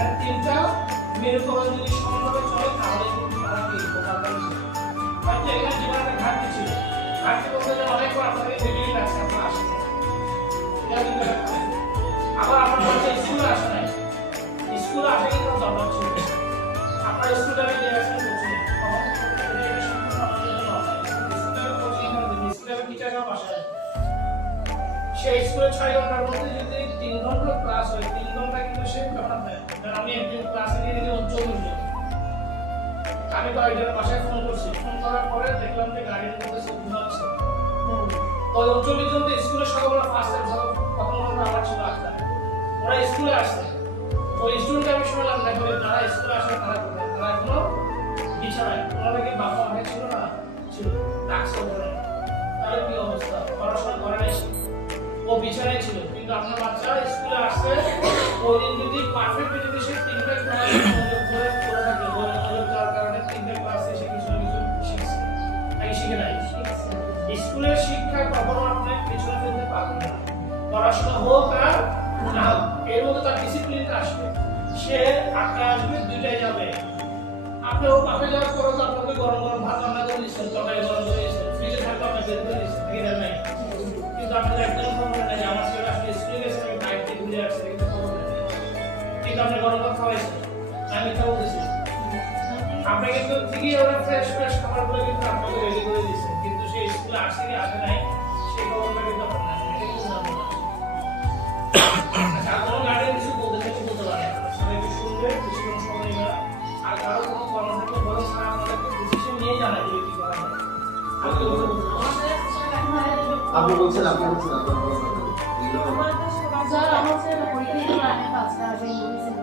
এখানে তিনটা মেরুকরণ যদি সমানভাবে চলে তাহলে কিন্তু তারা কি উপকার পাবে। হয়তো এখানে জীবনে একটা ঘাটতি ছিল, ঘাটতি বলতে যে অনেকবার আপনাকে ভিডিও লাগছে আপনার আসে নাই, এটা কিন্তু আবার আপনার হচ্ছে স্কুলে আসে নাই, স্কুলে আসে কিন্তু দরকার ছিল, আপনার স্কুলে দিয়ে আসেন কোচিং এটা সম্পূর্ণ আপনাদের জন্য স্কুলে কোচিং মানে স্কুলে টিচাররা বাসায় সেই স্কুলে 6 ঘন্টার মধ্যে যদি 3 ঘন্টা ক্লাস হয় 3 ঘন্টা কিন্তু সে ব্যাপার হয়। কারণ আমি একদিন ক্লাসে দিয়ে দিতে 40 মিনিট, আমি কয়েকজনের বাসায় ফোন করছি, ফোন করার পরে দেখলাম যে গাড়ির মধ্যে সে ঘুমাচ্ছে। তো 40 জন তো স্কুলে সকালবেলা ফার্স্ট টাইম প্রথম ঘন্টা আমার ছিল 8টা, ওরা স্কুলে আসছে। ওই স্টুডেন্ট আমি শুনলাম দেখো তারা স্কুলে আসে তারা কোথায়, তারা এখনো বিছানায়, ওনারা কি বাবা মা ছিল না ছিল ডাকছে ওখানে, তাহলে কি অবস্থা, পড়াশোনা করে নাই ও বিছানায় ছিল। কিন্তু আপনার বাচ্চা স্কুলে আসছে, ওই দিন যদি পারফেক্ট যদি সে 3টা ক্লাস করে থাকে মনোযোগ দেওয়ার কারণে 3টা ক্লাসে সে কিছু না কিছু শিখছে, নাকি শিখে নাই। স্কুলের শিক্ষা কখনো আপনি পিছনে ফেলতে পারবেন না, পড়াশোনা হোক আর না হোক এর মধ্যে তার ডিসিপ্লিনটা আসবে। সে 8টা আসবে 2টায় যাবে, আপনি ও পাশে যাওয়ার পরে তো আপনাকে গরম গরম ভাত রান্না করে দিচ্ছেন, তরকারি গরম করে দিচ্ছেন, ফ্রিজে থাকলে আপনি বের করে দিচ্ছেন, নাকি দেন নাই। কিন্তু আপনাদের একদম খবর নেই আমার ছেলে আসলে স্কুলে গেছে, আমি বাইক থেকে ঘুরে আসছে, কিন্তু খবর নেই। কিন্তু আপনি গরম ভাত খাওয়াইছেন, আমি মিথ্যা বলতেছি। আপনি কিন্তু ঠিকই ওরা ফ্রেশ ফ্রেশ খাবার করে কিন্তু আপনাকে রেডি করে দিচ্ছেন, কিন্তু সে স্কুলে আসছে কি আসে নাই সেই খবরটা কিন্তু আপনার নাই, এটা কিন্তু জানতে না। আচ্ছা, কোনো গার্ডিয়ান কিছু বলতে চাইছে বলতে পারে, সবাই একটু শুনবে, কিছুক্ষণ সময় নেবে, আর কারো কোনো কর্ম থাকলে বরং স্যার আপনাদেরকে ডিসিশন নিয়ে জানাই দেবে কি করা যায়। আপনি বলছেন আমার ছেলে পরীক্ষা দিতে পারে 5টা আগে বলেছিল।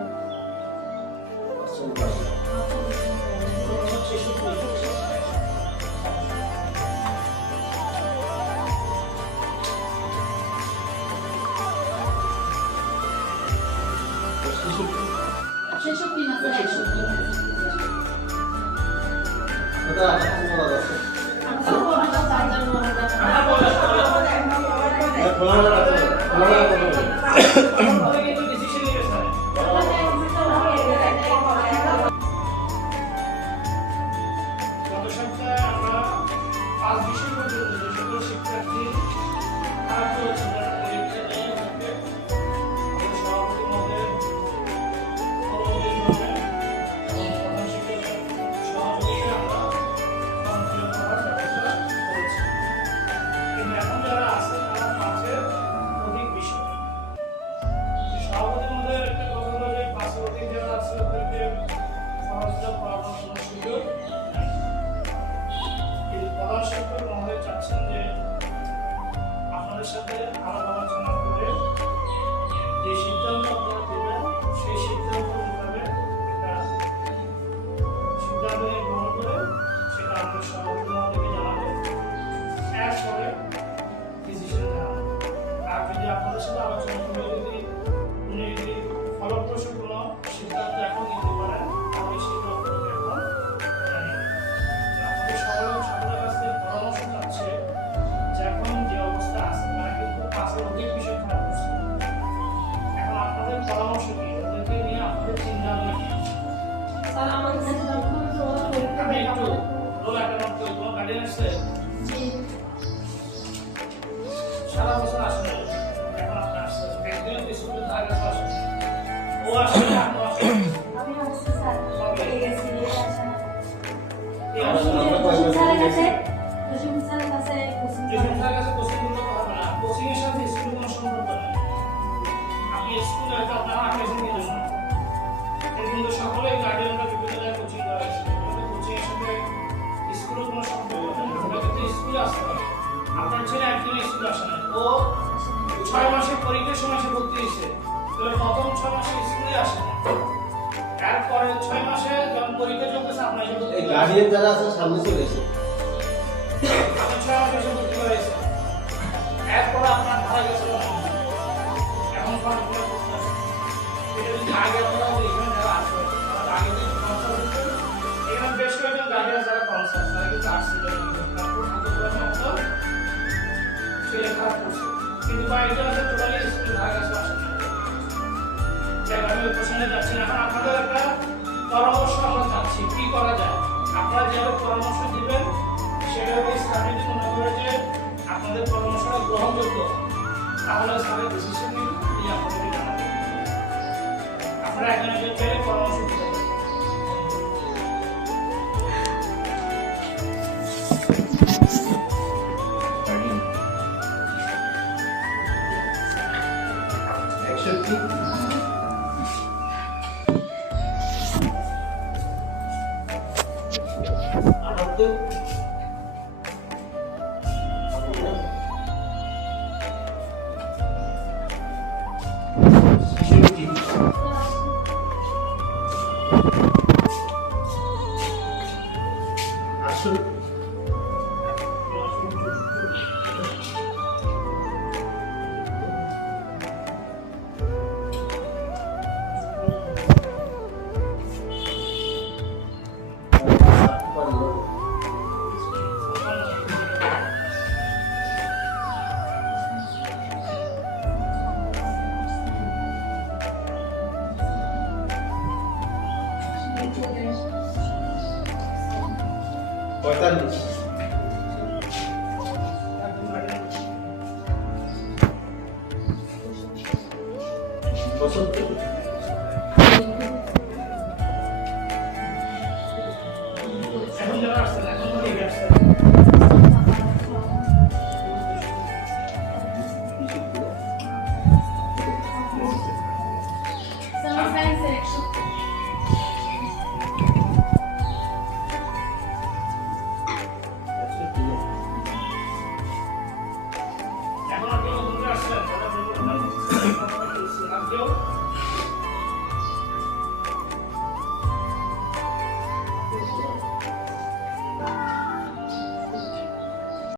ছেষট্টি না স্যার 61 এটা আপনার বলা আছে সারা বছর আসে না, এখন আপনার আসছে একদিন স্কুলে থাকে আসে ও আসে না, আমি আসছি স্যার এই গেছি নিয়ে আসা এই আসলে স্যারের কাছে স্যারের কাছে কোচিং করতে হবে না, কোচিং এর সাথে স্কুল কোনো সম্পর্ক নেই। আপনি স্কুলে হয়তো আপনার আগ্রেশন নিতে না, কিন্তু সকলেই গার্ডিয়ানরা বিভিন্ন জায়গায় কোচিং করা হয়েছে, কোচিং এর সাথে স্কুলের কোনো সম্পর্ক নেই। ওটা কিন্তু স্কুলে আসতে হবে। আপনার ছেলে একদিন স্কুল আসে না, ও 6 মাসের পরীক্ষার সময় সে ভর্তি হয়েছে, প্রথম 6 মাসে স্কুলে আসে না, এরপরে 6 মাসে যখন পরীক্ষা চলতেছে আপনার এই গার্ডিয়ান যারা আছে সামনে চলে এসে আমি 6 মাসে এসে ভর্তি হয়েছে, এরপর আপনার ভাড়া গেছে এখন ফর্ম ফিল আপ করতে হবে। এটা যদি আগে আপনারা এখানে যারা আসবে তারা আগে থেকে কনসাল্ট করতে, এখানে বেশ কয়েকজন গার্ডিয়ান যারা কনসাল্ট তারা কিন্তু আসছিল, ছেলে খারাপ করছে, কিন্তু কয়েকজন আছে টোটালি স্কুল ভাড়া গেছে আসে না। আমি ওই প্রশ্নে যাচ্ছি না। এখন আপনাদের একটা পরামর্শ আমরা চাচ্ছি কি করা যায়। আপনারা যেভাবে পরামর্শ দিবেন সেভাবে স্যারের যদি মনে করে যে আপনাদের পরামর্শটা গ্রহণযোগ্য তাহলে স্যারের ডিসিশন নিয়ে আপনাদেরকে জানাবেন। আপনারা একজন একজন চাইলে পরামর্শ দিতে পারেন। পঁয়তাল্লিশ পঁচাত্তর